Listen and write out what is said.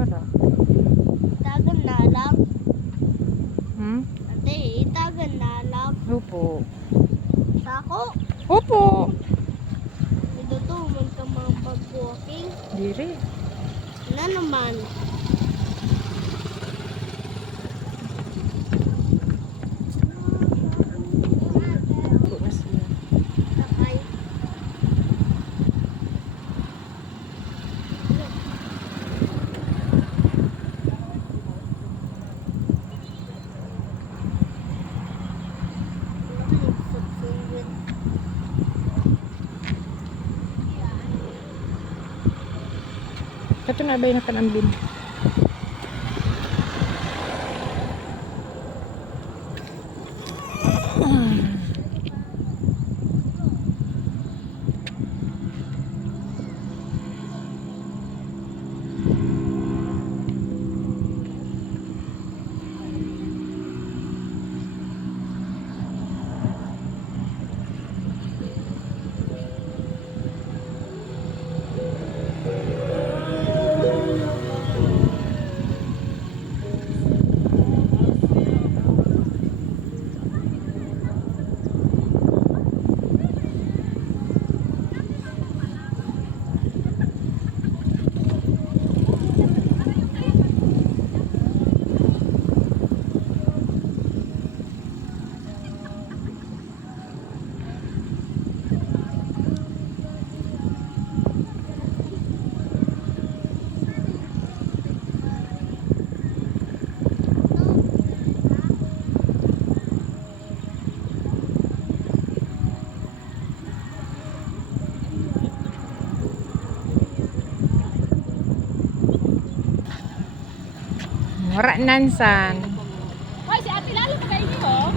Wala. Itagan na lang. Hmm? Ate, itagan na lang. Opo. Sako. Opo. Idutuman ka mga pag-walking. Diri. Na naman. Bukas na. Sakay. Kato na ba yung nakanambin? Wala nansan. Hoy, si Ate Lalo pa kayo, oh.